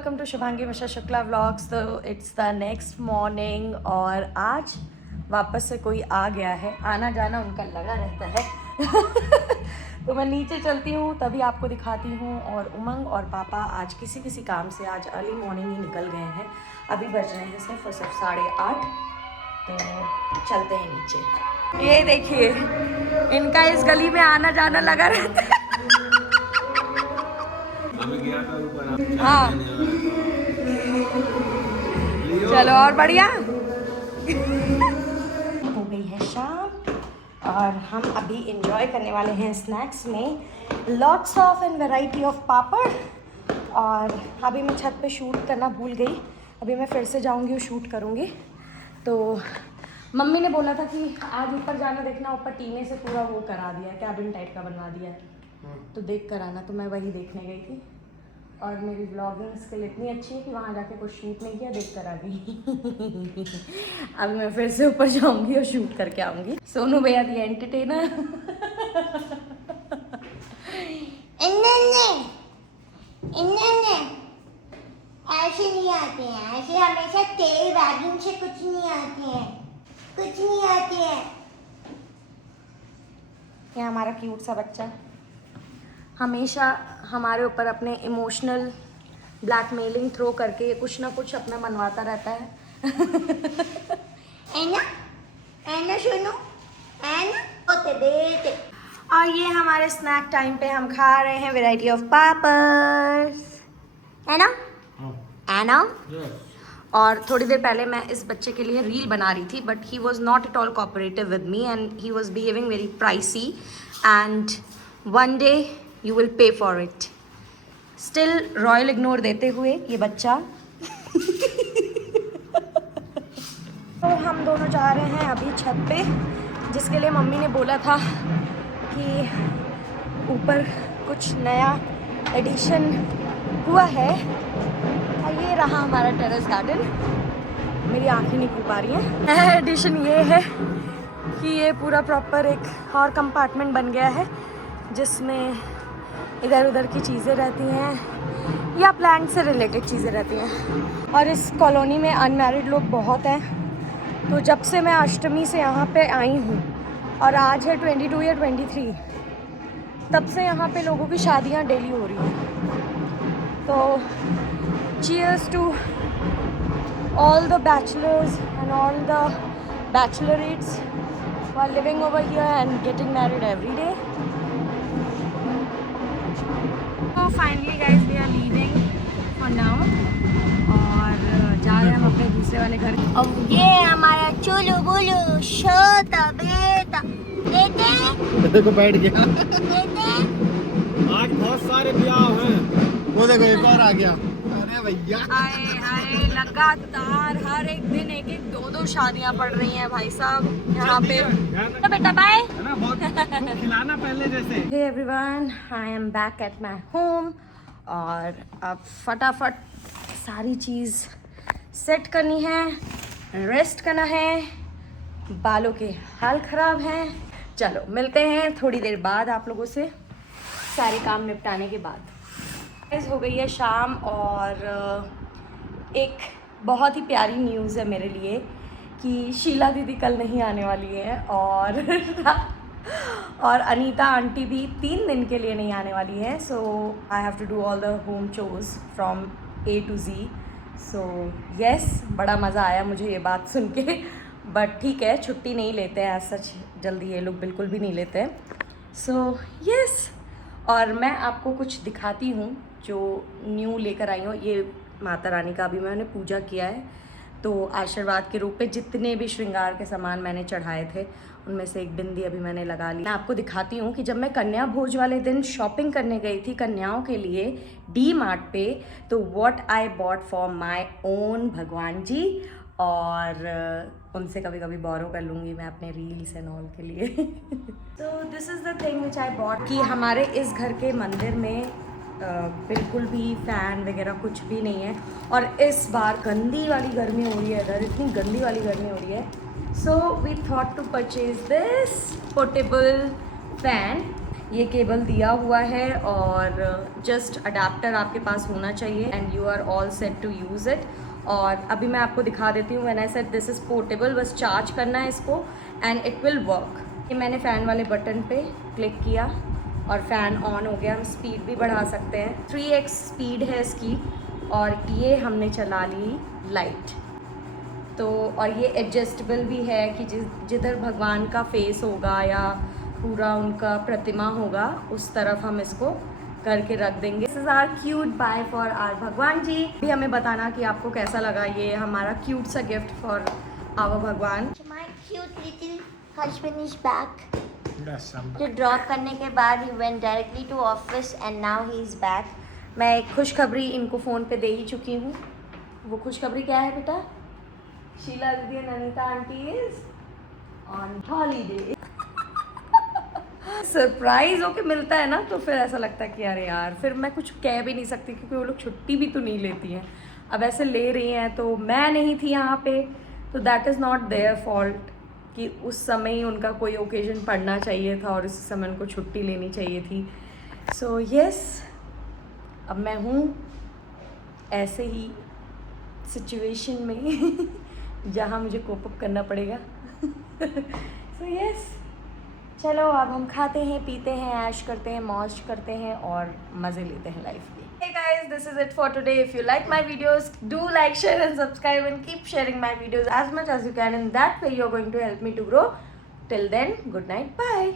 Welcome to Shubhangi Mishra Shukla vlogs. तो it's the next morning और आज वापस से कोई आ गया है, आना जाना उनका लगा रहता है। तो मैं नीचे चलती हूँ तभी आपको दिखाती हूँ। और उमंग और पापा आज किसी काम से आज अर्ली मॉर्निंग ही निकल गए हैं। अभी बज रहे हैं सिर्फ 8:30। तो चलते हैं नीचे। ये देखिए इनका इस गली में आना जाना लगा रहता है। हाँ चलो और बढ़िया। हो गई है शाम और हम अभी इंजॉय करने वाले हैं स्नैक्स में lots of and variety of papad. और अभी मैं छत पे शूट करना भूल गई, अभी मैं फिर से जाऊंगी और शूट करूंगी। तो मम्मी ने बोला था कि आज ऊपर जाना, देखना ऊपर टीने से पूरा वो करा दिया है, कैबिन टाइप का बनवा दिया है, तो देख कर आना। तो मैं वही देखने गई थी और मेरी व्लॉगिंग स्किल इतनी अच्छी है कि वहाँ जाके कुछ शूट नहीं किया, देख कर आ गई। अब मैं फिर से ऊपर जाऊंगी और शूट करके आऊंगी। सोनू भैया दी एंटरटेनर। ऐसे नहीं आते हैं, ऐसे हमेशा तेज वैगिंग से कुछ नहीं आते हैं, कुछ नहीं आते हैं। ये हमारा क्यूट सा बच्चा हमेशा हमारे ऊपर अपने इमोशनल ब्लैकमेलिंग थ्रो करके कुछ ना कुछ अपना मनवाता रहता है। ऐना सुनो, ऐना होते बेटे। और ये हमारे स्नैक टाइम पे हम खा रहे हैं वैरायटी ऑफ पापर्स, है ना? है ना? और थोड़ी देर पहले मैं इस बच्चे के लिए रील बना रही थी, but he was not at all cooperative with me and he was behaving very pricey and one day you will pay for it. Still royal ignore देते हुए ये बच्चा। तो हम दोनों जा रहे हैं अभी छत पे, जिसके लिए मम्मी ने बोला था कि ऊपर कुछ नया एडिशन हुआ है। और ये रहा हमारा टेरेस गार्डन। मेरी आंखें नहीं खुल पा रही हैं। एडिशन ये है कि ये पूरा प्रॉपर एक और कंपार्टमेंट बन गया है जिसमें इधर उधर की चीज़ें रहती हैं या प्लांट से रिलेटेड चीज़ें रहती हैं। और इस कॉलोनी में अनमैरिड लोग बहुत हैं। तो जब से मैं अष्टमी से यहाँ पे आई हूँ और आज है 22 या 23, तब से यहाँ पे लोगों की शादियाँ डेली हो रही हैं। तो cheers to all the bachelors and all the bachelorettes who are living over here and getting married every day. So finally guys we are leaving for now और जा रहे हैं हम अपने दूसरे वाले घर। और ये हमारा चुलू बुलू छोटा बेटा बेटे को बैठ गया। बेटे आज बहुत सारे ब्याह हैं। वो देखो एक और आ गया। अरे भैया हाय हाय लगातार हर एक दिन एक एक दो शादियां पड़ रही हैं भाई साहब यहाँ पे। तो बेटा बाय। है ना, बहुत खिलाना पहले जैसे। Hey everyone, I am back at my home और अब फटाफट सारी चीज़ सेट करनी है, रेस्ट करना है, बालों के हाल ख़राब हैं। चलो मिलते हैं थोड़ी देर बाद आप लोगों से, सारे काम निपटाने के बाद। हो गई है शाम और एक बहुत ही प्यारी न्यूज़ है मेरे लिए कि शीला दीदी कल नहीं आने वाली है और अनीता आंटी भी 3 दिन के लिए नहीं आने वाली है। So I have to do all the home chores from A to Z। So yes, बड़ा मज़ा आया मुझे ये बात सुन के। बट ठीक है, छुट्टी नहीं लेते हैं ऐसा जल्दी, ये लोग बिल्कुल भी नहीं लेते हैं। सो यस, और मैं आपको कुछ दिखाती हूँ जो न्यू लेकर आई हूँ। ये माता रानी का अभी मैंने पूजा किया है, तो आशीर्वाद के रूप में जितने भी श्रृंगार के सामान मैंने चढ़ाए थे उनमें से एक बिंदी अभी मैंने लगा ली। मैं आपको दिखाती हूँ कि जब मैं कन्या भोज वाले दिन शॉपिंग करने गई थी कन्याओं के लिए D-Mart पे, तो what I bought for my own भगवान जी। और उनसे कभी कभी बोरो कर लूँगी मैं अपने रील्स एंड ऑल के लिए। तो this is the thing which I bought कि हमारे इस घर के मंदिर में बिल्कुल भी फ़ैन वगैरह कुछ भी नहीं है। और इस बार गंदी वाली गर्मी हो रही है इधर, इतनी गंदी वाली गर्मी हो रही है। So we thought to purchase this portable fan. ये केबल दिया हुआ है और जस्ट अडेप्टर आपके पास होना चाहिए and you are all set to use it. और अभी मैं आपको दिखा देती हूँ। When I said this is portable, बस चार्ज करना है इसको एंड इट विल वर्क। ये मैंने फ़ैन वाले बटन पे क्लिक किया और फ़ैन ऑन हो गया। हम स्पीड भी बढ़ा सकते हैं, 3x स्पीड है इसकी। और ये हमने चला ली लाइट तो, और ये एडजस्टेबल भी है कि जिधर भगवान का फेस होगा या पूरा उनका प्रतिमा होगा उस तरफ हम इसको करके रख देंगे। This is our cute buy for our Bhagwan ji. भी हमें बताना कि आपको कैसा लगा ये हमारा क्यूट सा गिफ्ट फॉर आवर भगवान। My cute little husband is back. Yes, I'm तो ड्रॉप करने के बाद he went directly to office and now he is back. मैं एक खुशखबरी इनको फ़ोन पे दे ही चुकी हूँ। वो खुशखबरी क्या है बेटा? शीला दीदी and Anita aunty is on holiday. Surprise होके मिलता है ना तो फिर ऐसा लगता है कि अरे यार, फिर मैं कुछ कह भी नहीं सकती क्योंकि वो लोग छुट्टी भी तो नहीं लेती हैं। अब ऐसे ले रही हैं तो मैं नहीं थी यहाँ पे, तो that is not their fault कि उस समय ही उनका कोई ओकेजन पड़ना चाहिए था और उस समय उनको छुट्टी लेनी चाहिए थी। सो यस, अब मैं हूँ ऐसे ही सिचुएशन में जहाँ मुझे कोप अप करना पड़ेगा। सो यस, चलो अब हम खाते हैं, पीते हैं, ऐश करते हैं, मौज करते हैं और मज़े लेते हैं लाइफ के। Hey guys, this is it for today. If you like my videos, do like, share and subscribe and keep sharing my videos as much as you can. In that way, you're going to help me to grow. Till then, good night, bye.